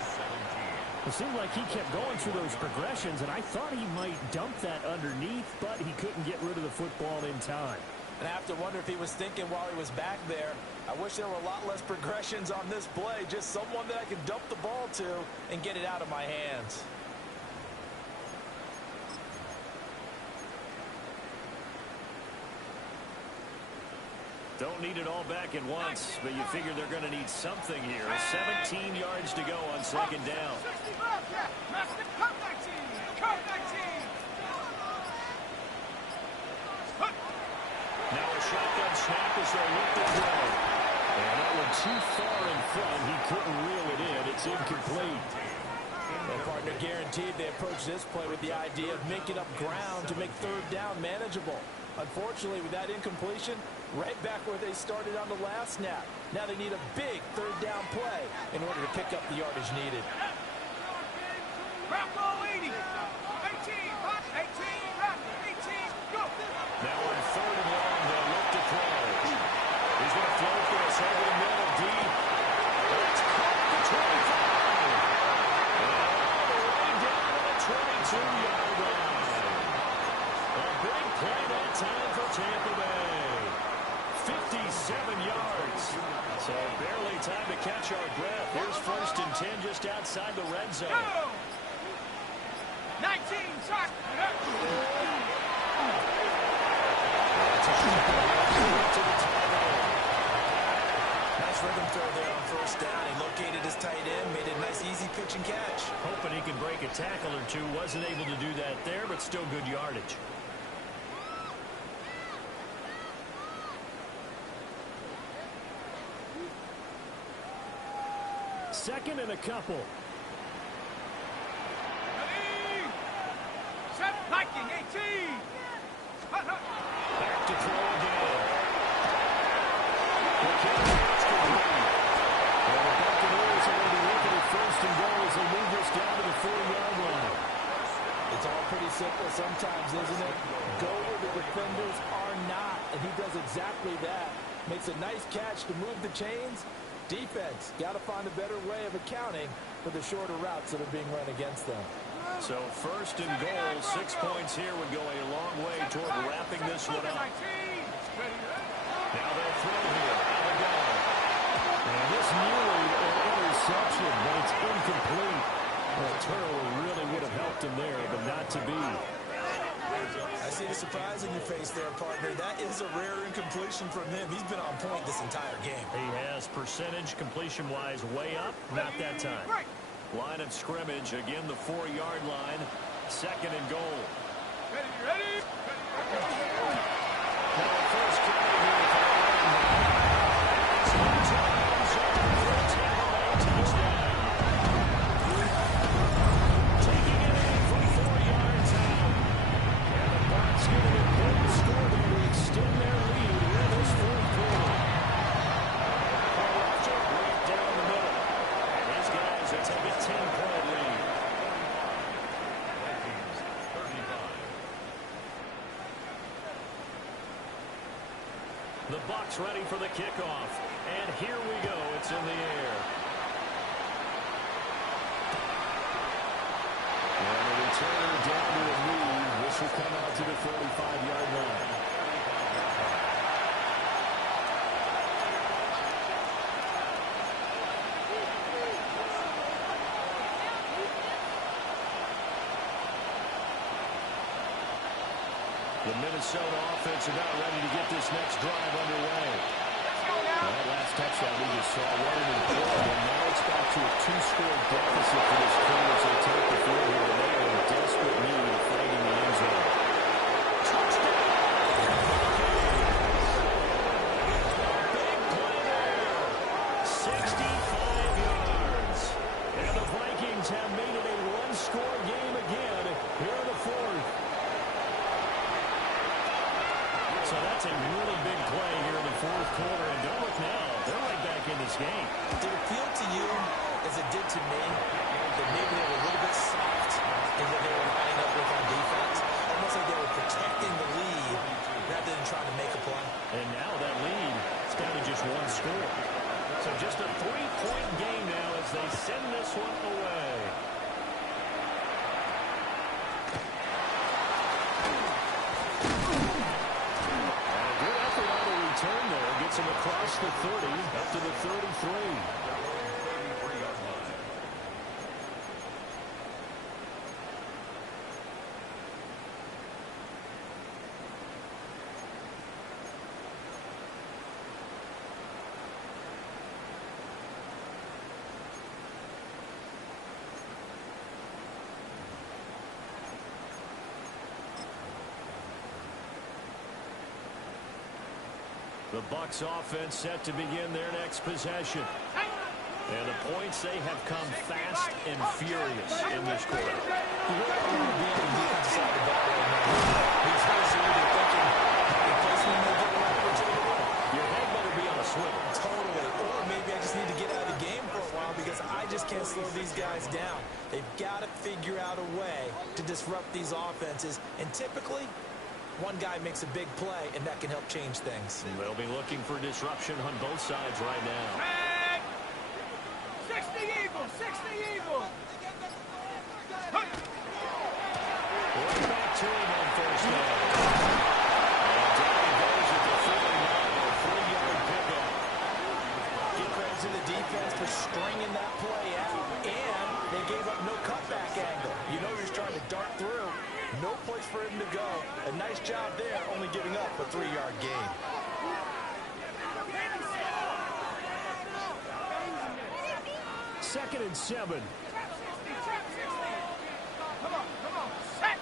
It seemed like he kept going through those progressions, and I thought he might dump that underneath, but he couldn't get rid of the football in time. And I have to wonder if he was thinking while he was back there, I wish there were a lot less progressions on this play, just someone that I could dump the ball to and get it out of my hands. Don't need it all back at once, but you figure they're going to need something here. 17 yards to go on 2nd down. Now a shotgun snap as they look to throw. And that one too far in front. He couldn't reel it in. It's incomplete. Well, partner, guaranteed they approach this play with the idea of making up ground to make 3rd down manageable. Unfortunately, with that incompletion, right back where they started on the last snap. Now they need a big 3rd down play in order to pick up the yardage needed. Now on 3rd and long, they'll look to throw. He's going to float this over the middle deep. It's caught the 25. And all the way down to the 22-yard line. A big play that time for Tampa Bay. 57 yards. So barely time to catch our breath. Here's 1st and 10 just outside the red zone. 19 shots. Nice rhythm throw there on 1st down. He located his tight end, made a nice easy pitch and catch. Hoping he could break a tackle or two. Wasn't able to do that there, but still good yardage. Second and a couple. Viking 18. Back to throw again. It's complete. And the Buccaneers are going to be looking at 1st and goal as they move this down to the 4-yard line. It's all pretty simple sometimes, isn't it? Go where the defenders are not, and he does exactly that. Makes a nice catch to move the chains. Defense, got to find a better way of accounting for the shorter routes that are being run against them. So 1st and goal, 6 points here would go a long way toward wrapping this one up. Now they'll throw here. Alabama. And this nearly an interception, but it's incomplete. Well, turnover really would have helped him there, but not to be. I see the surprise in your face there, partner. That is a rare incompletion from him. He's been on point this entire game. He has percentage completion-wise way up, not that time. Line of scrimmage, again the 4-yard line, 2nd and goal. Ready? Now the first carry here for the running back. It's into the end zone for a Tampa Bay touchdown. Taking it in from 4 yards out. And the Bucs get an important score there to extend their lead in this 4th quarter. Right down the middle. And these guys are taking a 10-point lead. The Bucs ready for the kickoff. And here we go. It's in the air. And a returner down to the knee. This will come out to the 45-yard line. The Minnesota offense are now ready to get this next drive underway. That last touchdown we just saw running in play, and now it's back to a two-score deficit for this team as they take the field here. They are in desperate need of finding the end zone. Touchdown! Big play there. 65 yards. And the Vikings have made it a one-score game again here in the fourth. So that's a really big play here in the fourth quarter. And don't look now. They're right back in this game. Did it feel to you, as it did to me, that maybe they were a little bit soft in what they were lining up with on defense? Almost like they were protecting the lead rather than trying to make a play. And now that lead is down to just one score. So just a 3-point game now as they send this one away. Turn there, gets him across the 30, up to the 33. The Bucs offense set to begin their next possession. And the points, they have come fast and furious in this quarter. You really don't want to be on the defensive side of the ball right now. These guys are really thinking, replacement may get around whichever way. Your head better be on a swivel. Totally. Or maybe I just need to get out of the game for a while because I just can't slow these guys down. They've got to figure out a way to disrupt these offenses. And typically, one guy makes a big play, and that can help change things. They'll be looking for disruption on both sides right now. 60 Eagles! 60 Eagles! Right back to him on first down. And down he goes at the 49, a 3-yard pickup. Give credit to the defense for stringing that play out, and they gave up no cutback angle. You know he's trying to dart through. No place for him to go. A nice job there, only giving up a 3-yard gain. Second and 7. Come on, set!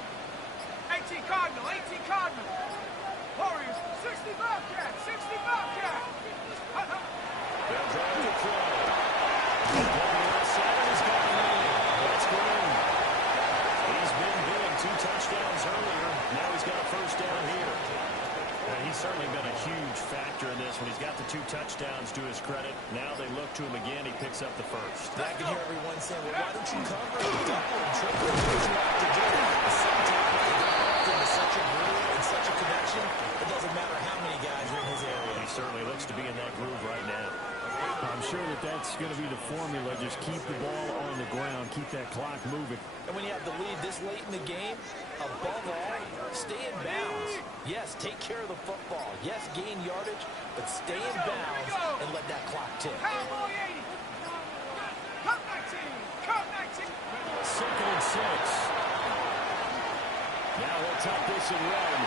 18 Cardinal, 18 Cardinal! Warriors, 60 Bobcat, 60 Bobcat! They'll drive to throw. Looking outside, he's got a lead. That's Green. He's been big, 2 touchdowns earlier. Now he's got a first down here. And he's certainly been a huge factor in this when he's got the 2 touchdowns to his credit. Now they look to him again. He picks up the first. I can hear everyone saying, well, why don't you cover and double and triple? That's what you have to do. But sometimes they get locked into such a groove and such a connection, it doesn't matter how many guys are in his area. He certainly looks to be in that groove right now. I'm sure that's going to be the formula. Just keep the ball on the ground. Keep that clock moving. And when you have the lead this late in the game, above all, stay in bounds. Yes, take care of the football. Yes, gain yardage, but stay in bounds and let that clock tick. Cowboy 80! Cup 19! Cup 19! Second and 6. Now he'll tuck this and run.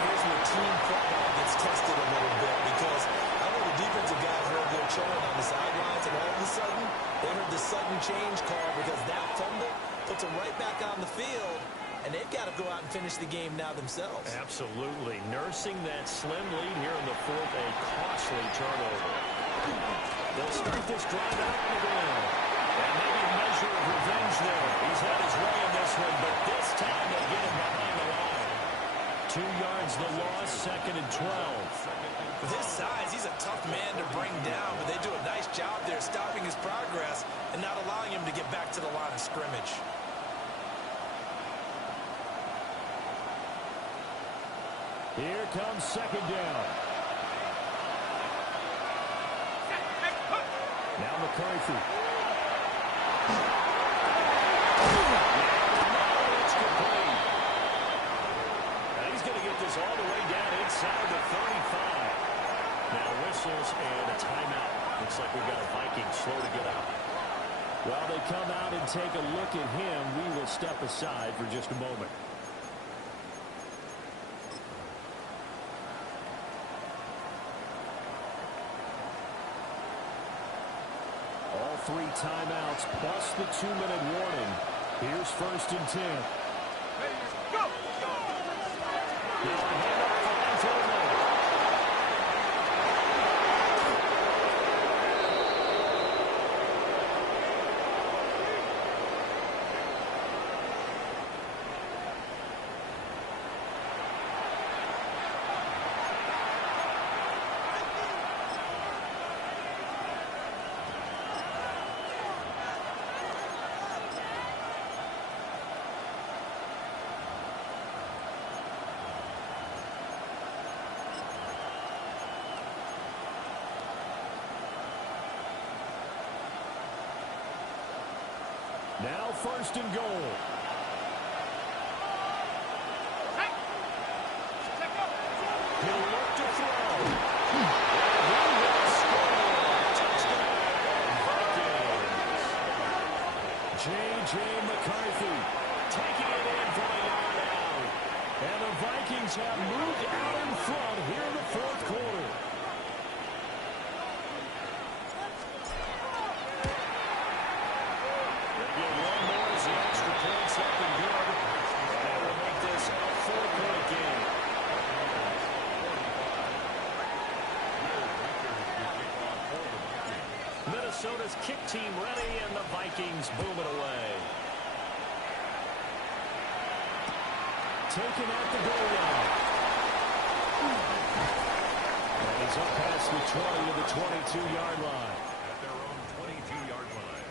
Here's where team football gets tested a little bit because I know the defensive guys were over there chilling on the sidelines, and all of a sudden, they heard the sudden change call because that fumble puts them right back on the field, and they've got to go out and finish the game now themselves. Absolutely. Nursing that slim lead here in the fourth, a costly turnover. They'll start this drive out on the ground. And maybe a measure of revenge there. He's had his way in this one, but this time they get him behind the line. 2 yards the loss, second and 12. With his size, he's a tough man to bring down, but they do a nice job there stopping his progress and not allowing him to get back to the line of scrimmage. Here comes second down. Now McCarthy. It's complete. Now he's going to get this all the way down inside the 35. Now whistles and a timeout. Looks like we've got a Vikings slow to get out. While they come out and take a look at him, we will step aside for just a moment. All 3 timeouts plus the 2-minute warning. Here's 1st and 10. Go! Now a handoff for Antonio. Now 1st and goal. He'll look to throw. He will score. Touchdown, Vikings. J.J. McCarthy taking it in from a yard out. And the Vikings have moved out in front here in the 4th quarter. Minnesota's kick team ready, and the Vikings boom it away. Taken at the goal line. And he's up past the 20 to the 22-yard line. At their own 22-yard line.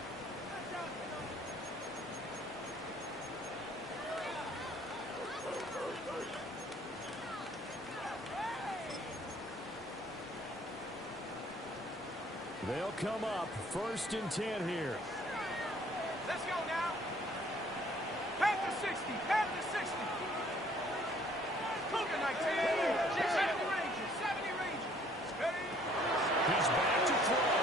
They'll come up 1st and 10 here. Let's go now. Panther 60. Panther 60. Cougar 19. 70 Rangers. 70 Rangers. Ready? He's back to throw.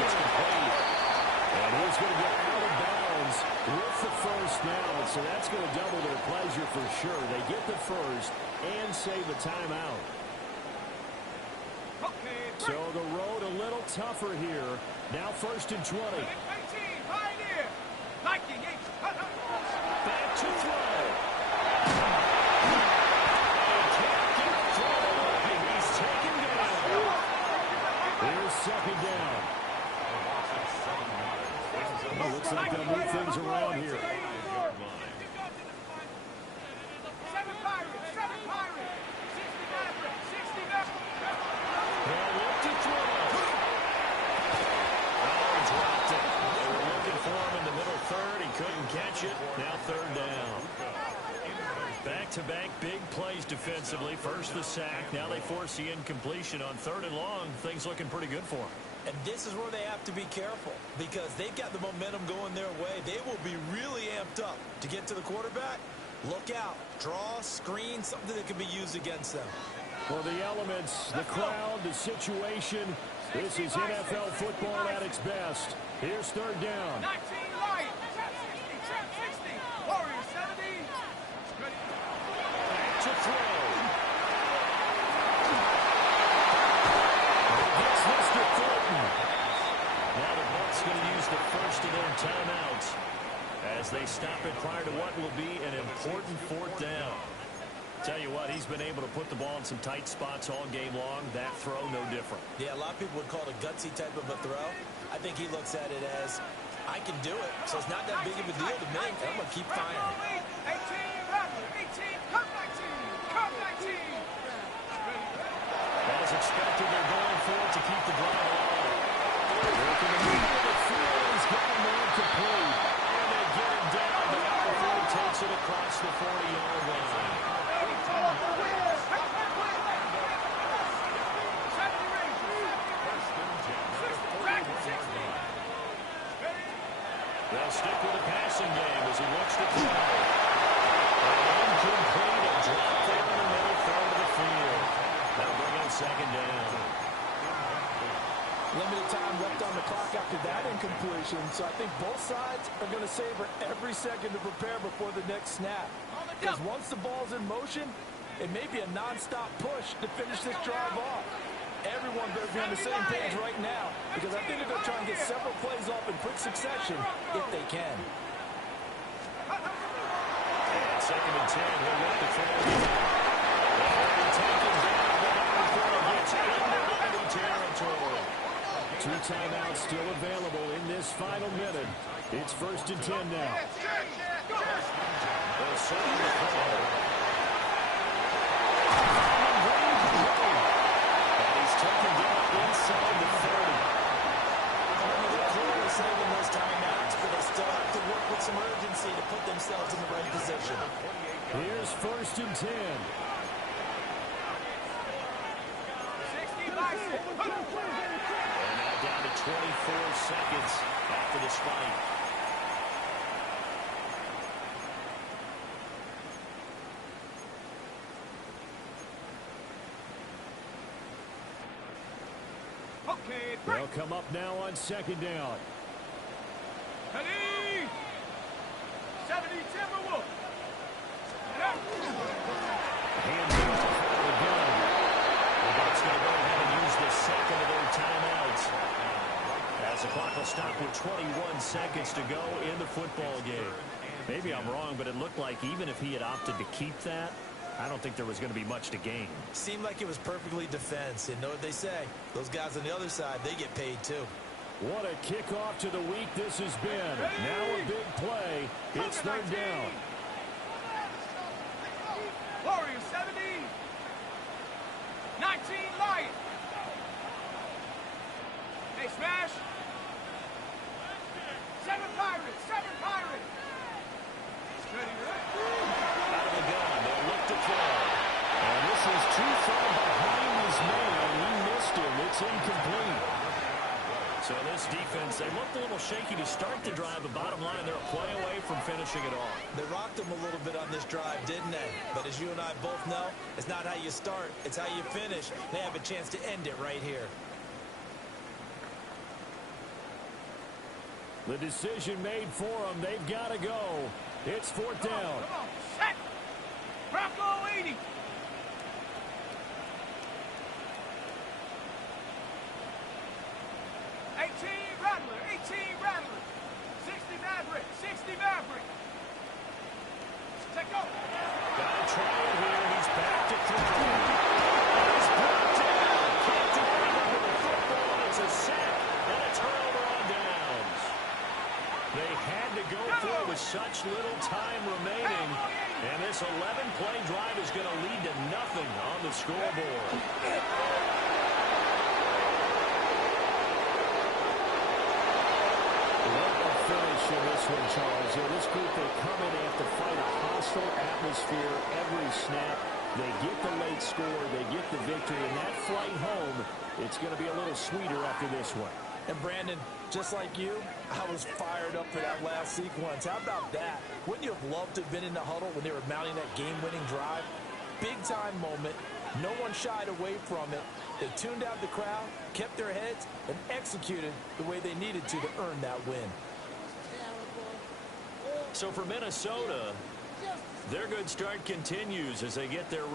It's complete. And he's going to get out of bounds with the 1st down. So that's going to double their pleasure for sure. They get the 1st and save a timeout. So the road a little tougher here. Now 1st and 20. 18, Pioneer. Viking, Back to throw. He's taken down. Here's 2nd down. Well, looks like they'll move things around here. 7 Pirates. 7 Pirates. 60 Mavericks. 60 Mavericks. They'll look to throw. Oh, he dropped it. They were looking for him in the middle 3rd. He couldn't catch it. Now 3rd down. Back-to-back big plays defensively. First the sack. Now they force the incompletion on 3rd and long. Things looking pretty good for them. And this is where they have to be careful because they've got the momentum going their way. They will be really amped up to get to the quarterback. Look out. Draw, screen, something that can be used against them. Well, the elements, the crowd, the situation. This is NFL football at its best. Here's 3rd down. 19 Lions. Trap 60. Warriors 70. Ready? Back to throw. Gets Mr. Thornton. Now the Bucs going to use the 1st of their timeouts as they stop it prior to what will be an important 4th down. Tell you what, he's been able to put the ball in some tight spots all game long. That throw, no different. Yeah, a lot of people would call it a gutsy type of a throw. I think he looks at it as, I can do it, so it's not that big of a deal to me. I'm going to keep firing. 18 Raptor. 18. Come 19. Come 19. As expected, they're going for it to keep the drive alive. Working the middle of the field. He's got him there complete. And they get him down. The number 4 takes it across the 40-yard line. They'll stick with the passing game as he looks to throw. Incomplete, a drop there in the middle, throw to the field. That'll bring up second down. Limited time left on the clock after that incompletion, so I think both sides are going to savor every second to prepare before the next snap. Because once the ball's in motion, it may be a non-stop push to finish this drive off. Everyone better be on the same page right now, because I think they're going to try and get several plays off in quick succession if they can. And second and 10, he'll look to throw again. Taken down, the number 4 gets into enemy territory. 2 timeouts still available in this final minute. It's 1st and 10 now. They'll set the play. And he's taken down inside the 30. They're clearly saving those timeouts, but they still have to work with some urgency to put themselves in the right position. Here's 1st and 10. 60 by 6. And now down to 24 seconds after the spike. Okay, They'll come up now on 2nd down. ready. 70 Timberwolves. Hands off the gun. The Bucs going to go ahead and use the second of their timeouts. As the clock will stop with 21 seconds to go in the football game. Maybe I'm wrong, but it looked like even if he had opted to keep that, I don't think there was going to be much to gain. Seemed like it was perfectly defense. And know what they say? Those guys on the other side, they get paid too. What a kickoff to the week this has been. Now a big play. It's 3rd down. Warriors 70. 19 Lions. Hey, smash. 7 Pirates. 7 Pirates. Ready, Out of the gun, they'll look to throw. And this is too far behind his man. He missed him. It's incomplete. So this defense, they looked a little shaky to start the drive, but bottom line, they're a play away from finishing it off. They rocked them a little bit on this drive, didn't they? But as you and I both know, it's not how you start, it's how you finish. They have a chance to end it right here. The decision made for them. They've got to go. It's 4th down. Come on, set. Bronco 80. Rattler, 18 Rattler, 60 Maverick, 60 Maverick. Check go. Got to try it here. He's back to throw. He's brought down. Can't do anything with the football. It's a sack and a turnover on downs. They had to go for it with such little time remaining. And this 11-play drive is going to lead to nothing on the scoreboard. Finish in this one, Charles. This group, they come in, they have to fight a hostile atmosphere every snap. They get the late score, they get the victory, and that flight home, it's going to be a little sweeter after this one. And Brandon, just like you, I was fired up for that last sequence. How about that? Wouldn't you have loved to have been in the huddle when they were mounting that game-winning drive? Big-time moment. No one shied away from it. They tuned out the crowd, kept their heads, and executed the way they needed to earn that win. So for Minnesota, their good start continues as they get their